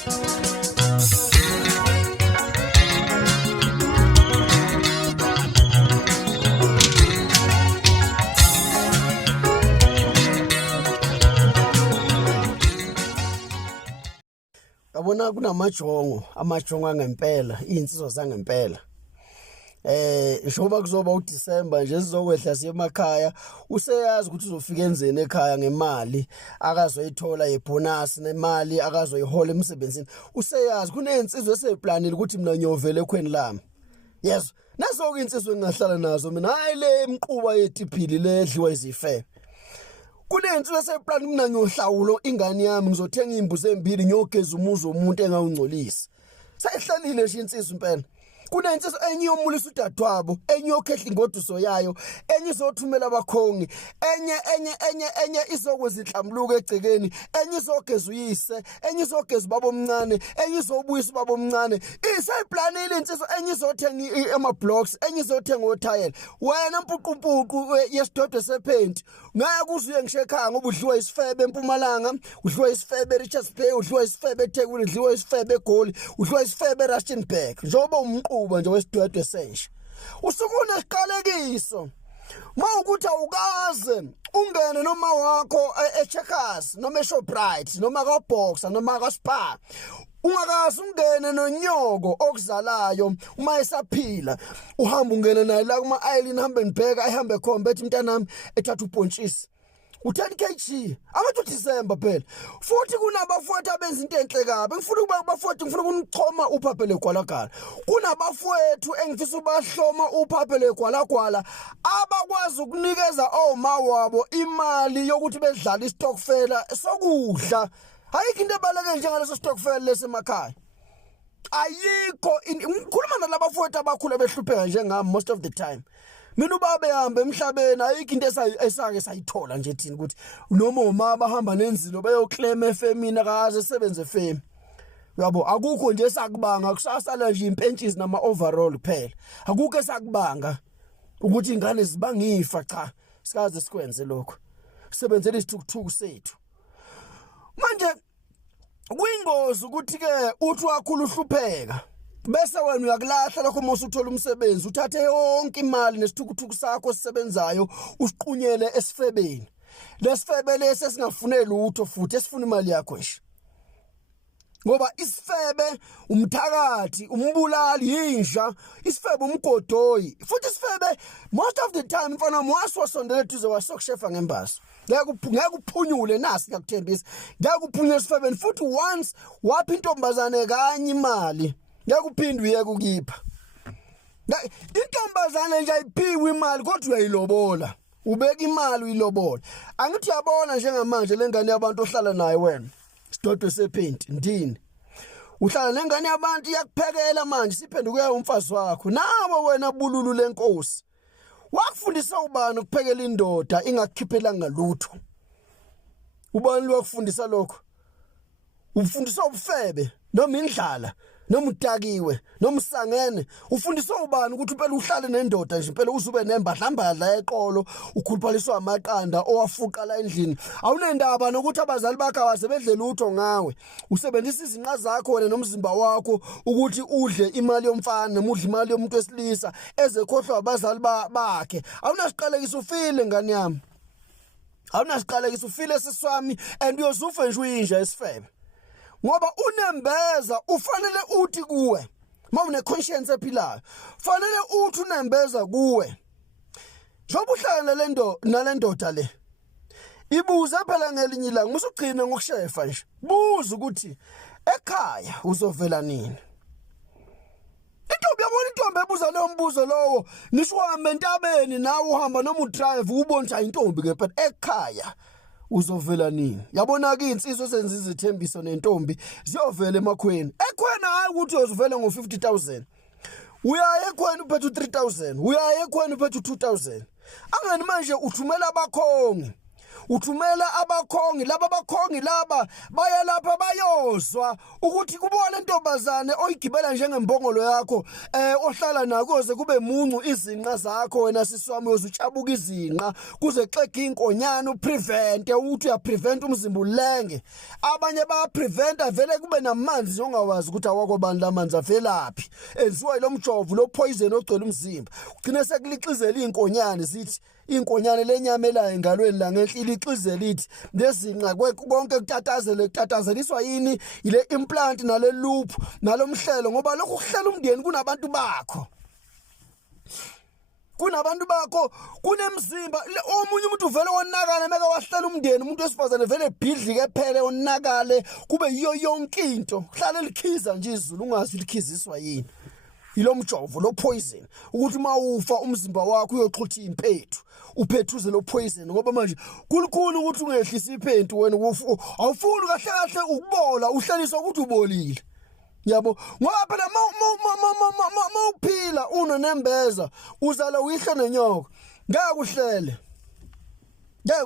Yabona kunamajongo angempela izinsizwa zangempela njengoba kuzoba uDisemba nje sizokwehla siye emakhaya useyazi ukuthi uzofika enzeni ekhaya ngemali akazoyithola yebonus nemali akazoyihola emsebenzini useyazi kunezinsizwe eseziplanile ukuthi mina ngiyovela ekhweni lami yes nazo ke insizwe engahlala nazo mina hayi le emquba yetiphili le edliwa izife kunezinsizwe eseziplanile mina ngiyohlawulo ingane yami ngizothenga imbuzi embili ngiyogeza umuzi womuntu engawungcolisi sayihlalile nje insizwe impela kunezinsizwe enye yomulisa udadwabo enye yokhehla ingoduso yayo enye izothumela abakhongi enye izokwenza inhlambuko egcekeni enye izogeza uyise enye izogeza ubaba omncane enye izobuyisa ubaba omncane isayiplanile insizwe enye izothenga ama-blocks enye izothenga othayela wena mpuqumpuqu yesidodwe sephenti ngeke uzuye ngisho ekhaya ngoba udliwa isifebe eMpumalanga udliwa isifebe eRichards Bay udliwa isifebe eThekwini udliwa isifebe eGoli udliwa isifebe eRustenburg njengoba umquba nje wesidwedwe sensha usukuna isiqalekiso mawukuthi awukaze ungene noma wakho eCheckers noma eShoprite noma kaBoxer noma kaSpar ungakazi ungene nonyoko okuzalayo uma esaphila uhamba ungena naye la kuma Island Hambenberg ayihambe khombe ethi mntanami ethatha upontshisi u10 kg abathi uDisemba phela futhi kunabafowethu abenza into enhle kabi ngifuna ukuba abafowethu ngifuna ukunichoma uphaphele gwalagala kunabafowethu engifisa ubahloma uphaphele gwalagwala abakwazi ukunikeza oma wabo imali yokuthi bedlala istokfela sokudla ayikho into ebaleke njengaleso stokfela lesemakhaya ayikho ngikhuluma nalabafowethu abakhulu behlupheka njengami most of the time mina ubaba ehamba emhlabeni ayikho into esake sayithola nje thina ukuthi noma uma bahamba nenzilo bayoclaim eFemini akaze sebenze eFemi yabo akukho nje esakubanga kusasala nje impentshisi nama overall kuphela akukho esakubanga ukuthi ingane zibangifa cha sikaze sikwenze lokho sisebenzele isithukuthuku sethu manje kuyingozi ukuthi ke uthi wakhulu uhlupheka bese wena uyakulahla lokho uma usuthola umsebenzi uthathe yonke imali nesithukuthuku sakho sisebenzayo usiqunyele esifebeni lesifebe lesi singafuneli utho futhi esifuna imali yakho nje ngoba isifebe umthakathi umbulali yinja isifebe umgodoyi futhi isifebe most of the time mfana mwasosondele tuze wasokushefa ngembaso ngeke uphunyule nasi ngiyakuthembisa ngeke uphunyule esifebeni futhi once wapha intombazane kanye imali ngeke uphinde uyeke ukipha intombazane nje ayiphiwe imali kodwa uyayilobola ubeka imali uyilobola angithi uyabona njengamanje lengane yabantu ohlala naye wena sidodwe sephenti ndini uhlala nengane yabantu iyakuphekela manje siphenduke umfazi wakho nawe wena bululu lenkosi wakufundisa ubani ukuphekela indoda ingakukhiphelanga lutho ubani lokufundisa lokho ufundisa ubufebe noma indlala noma udakiwe noma usangene ufundisa ubani ukuthi phela uhlale nendoda nje phela uzube nembadlambadla eqolo ukhuluphaliswa amaqanda owafuqa la endlini awunendaba nokuthi abazali bakhe abasebedle lutho ngawe usebenzisa izinqa zakho wena nomzimba wakho ukuthi udle imali yomfana noma udle imali yomuntu wesilisa ezekhohlwa abazali bakhe awunasiqalekiso ufile ngani yami awunasiqalekiso ufile siswami and uyozufa nje uyinja esifebe ngoba unembeza ufanele uthi kuwe mawune conscience ephilayo fanele uthi unembeza kuwe njoba uhlala nalendoda le ibuze phela ngelinye ilanga musugcina ngokushefa nje buza ukuthi ekhaya uzovela nini intombi yabona intombi ebuza leyo mbuzo lowo ngisho uhambe entabeni nawe uhamba noma udrive ubona intombi ke but ekhaya uzovela nini yabona ke insizwe senza izithembiso nentombi ziyovela emakhweni ekhwena hayi ukuthi uzovela ngo50,000 uyaye ekhwena uphethe u3000 uyaye ekhwena uphethe u2000 angani manje uthumela abakhongi uthumela abakhongi laba baya lapha bayozwa ukuthi kubuka le ntombazane oyigibela njengembongolo yakho ohlala nakoze kube muncu izinqa zakho wena siswami uzutshabuka izinqa kuze xega inkonyana uprevente ukuthi uyaprevent umzimba ulenge abanye bayapreventa vele kube namanzi ongawazi ukuthi awakobani lamanzi avelaphi enziwa lo mjovo lo poison ogcwele umzimba ugcine sekulixizela inkonyane zithi inkonyane lenyamelayo engalweni la ngenhlili ixizela ithi lezinqa konke kutatazeliswa yini ile implant nale loop nalomhlelo ngoba lokhu kuhlela umndeni kunabantu bakho kunemzimba omunye umuntu uvele wonakala meka wahlela umndeni umuntu wesifazane vele bhidlike phele onakale kube yiyo yonke into hlala likhiza nje izulu ungazi likhiziswa yini ilo mjovo lo poison ukuthi mawufa umzimba wakho uyoxhutha impethu uphethuze lo poison ngoba manje kulukhulu ukuthi ungehlisa iphentu wena awufuni kahle ukubola uhleliswa ukuthi ubolile yabo ngoba phela mawuphila unonembeza uzala uyihle nenyoko ngeke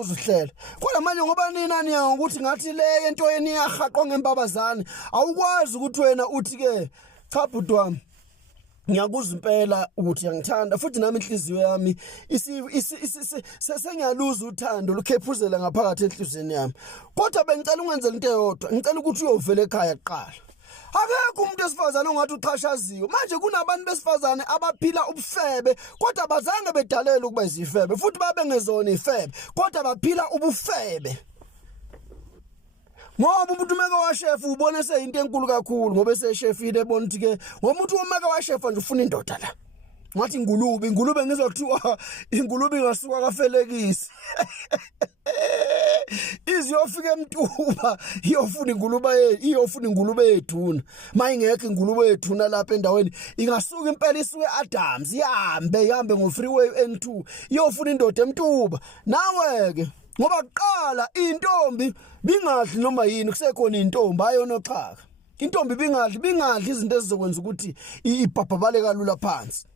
uzuhlele kodwa manje ngoba ninani yawo ukuthi ngathi le into yeni yahaqwa ngembabazane awukwazi ukuthi wena uthi ke cha bhuti wami ngiyakuzwa impela ukuthi ngiyangithanda futhi nami inhliziyo yami sengiyaluza uthando lukhephuzela ngaphakathi enhlizweni yami kodwa bengicela ungenzele into eyodwa ngicela ukuthi uyovela ekhaya kuqala akekho umuntu esifazane ongathi uqhashaziwe manje kunabantu besifazane abaphila ubufebe kodwa bazange bedalela ukuba izifebe futhi babe ngezona ifebe kodwa baphila ubufebe ngoba umuntu umeka washef ubone seyinto enkulu kakhulu ngoba eseshefile ebona ukuthi ke ngomuntu umeka washef nje ufuna indoda la ngathi ingulube ngizwa kuthiwa ingulube ingasuka kafelekisi iziyofika emtuba iyofuna ingulube yethuna mayingekho ingulube yethuna lapha endaweni ingasuka impela isuke Adams ihambe ngo-freeway N2 iyofuna indoda emtuba nawe ke ngoba kuqala intombi bingadli noma yini kusekhona intombi ayonoxhaka intombi bingadli izinto ezizokwenza ukuthi ibhabhabale kalula phansi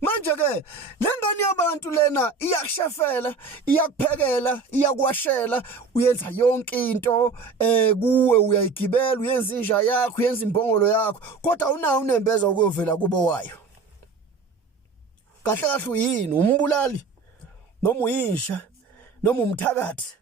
manje ke lengane yabantu lena iyakushefela iyakuphekela iyakwashela uyenza yonke into kuwe uyayigibela uyenza inja yakho uyenza imbongolo yakho kodwa unawo unembeza ukuyovela kubo wayo kahle uyini umbulali noma uyisha noma umthakathi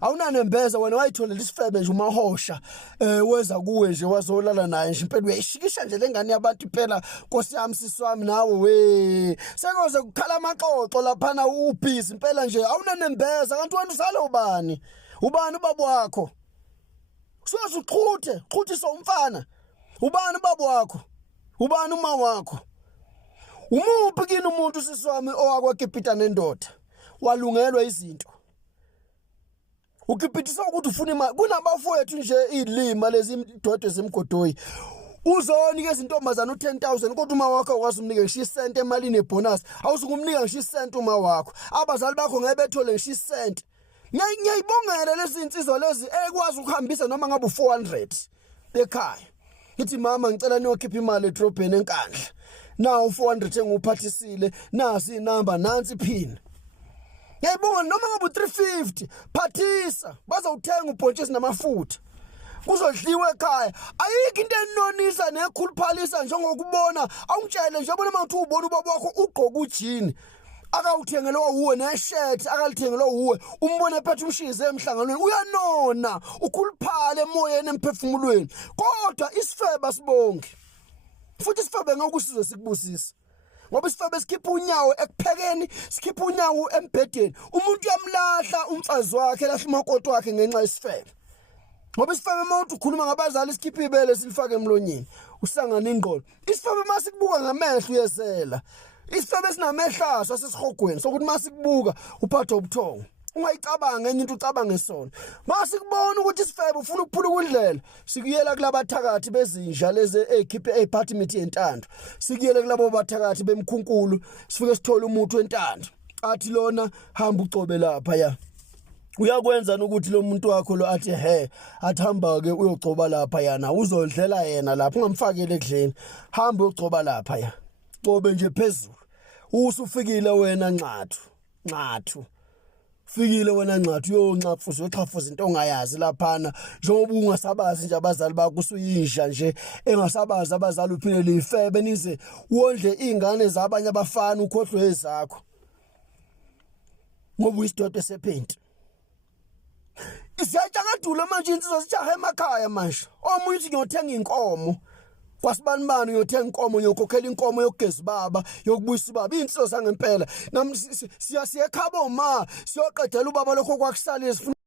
awunanembeza wena wayitholela isifebe nje umahosha weza kuwe nje wazolala naye nje impela uyayishikisha nje lengane yabantu iphela Nkosi yami siswami nawe we sekoze kukhala amaxoxo laphana ubhizi impela nje awunanembeza kanti wena usale ubani ubaba wakho soze uqhuthiswa umfana ubani ubaba wakho ubani uma wakho umuphi kini umuntu siswami owakwaKipita nendoda walungelwa izinto ukipitisa ukuthi ufuna imali kunabafowethu nje ilima lezi idodwe zemgodoyi uzonika izintombazana u10,000 kodwa uma wakho akwazi umnike ngisho isent emalini ebonus awusukumnika ngisho isent uma wakho abazali bakho ngeke bethole ngisho isent ngiyayibongela lezi insizwa lezi ekwazi ukuhambisa noma ngabe u400 ekhaya ngithi mama ngicela niyokhipha imali edrobheni enkandla nawo 400 enguphathisile nasi inamba nansi pin yayibona noma ngabe u350 phathisa bazawuthenga ubhontshisi namafutha kuzodliwa ekhaya ayikho into enonisa nekhuluphalisa njengokubona awungitshele nje yabona manje ubona ubaba wakho ugqoka ujini akawuthengelwa uwe neshirt akalithengelwa uwe umbone ephethe umshize emhlanganweni uyanona ukhuluphale emoyeni emphefumulweni kodwa isifebe sibonke futhi isifebe ngokusiza sikubusisa ngoba isifebe sikhipha unyawo ekuphekeni sikhipha unyawo embedeni umuntu uyamlahla umfazi wakhe lahla umakoti wakhe ngenxa yesifebe ngoba isifebe mawuthi ukhuluma ngabazali sikhipha ibele silifake emlonyeni usangana ingqondo isifebe masikubuka ngamehlo uyezela isifebe sinamehlaso asesihogweni sokuthi masikubuka uphatha ubuthongo ungayicabanga enye into ucabange sona masikubona ukuthi isifebe ufuna ukuphula ukudlela sikuyela kulabathakathi bezinja lezi ekhiphe edepartment yentando sikuyele kulabo bathakathi bemkhunkulu sifike sithola umuthi wentando athi lona hamba ucobe lapha ya uyakwenza ukuthi lo muntu wakho lo athi athi hamba ke uyogcoba lapha yana uzodlela yena lapha ungamfakele ekudleni hamba uyogcoba lapha ya cobe nje phezulu usufikile wena nxathu fikile wena Nxathu uyonxafuza uyoxhafuza into ongayazi laphana njengoba ungasabazi nje abazali bakho usuyisha nje engasabazi abazali uphile lifebe nize wondle izingane zabanye abafana ukhohlwe ezakho ngoba uyisidodo sephenti isiyatshangadula manje insizwa sijaha emakhaya manje omunye uthi ngiyothenga inkomo kwasibanibani uyothenga inkomo uyokhokhela inkomo yokugeza baba yokubuyisa baba insizwa zangempela nami siya ekhaba uma siyoqedela ubaba lokho kwakusalisa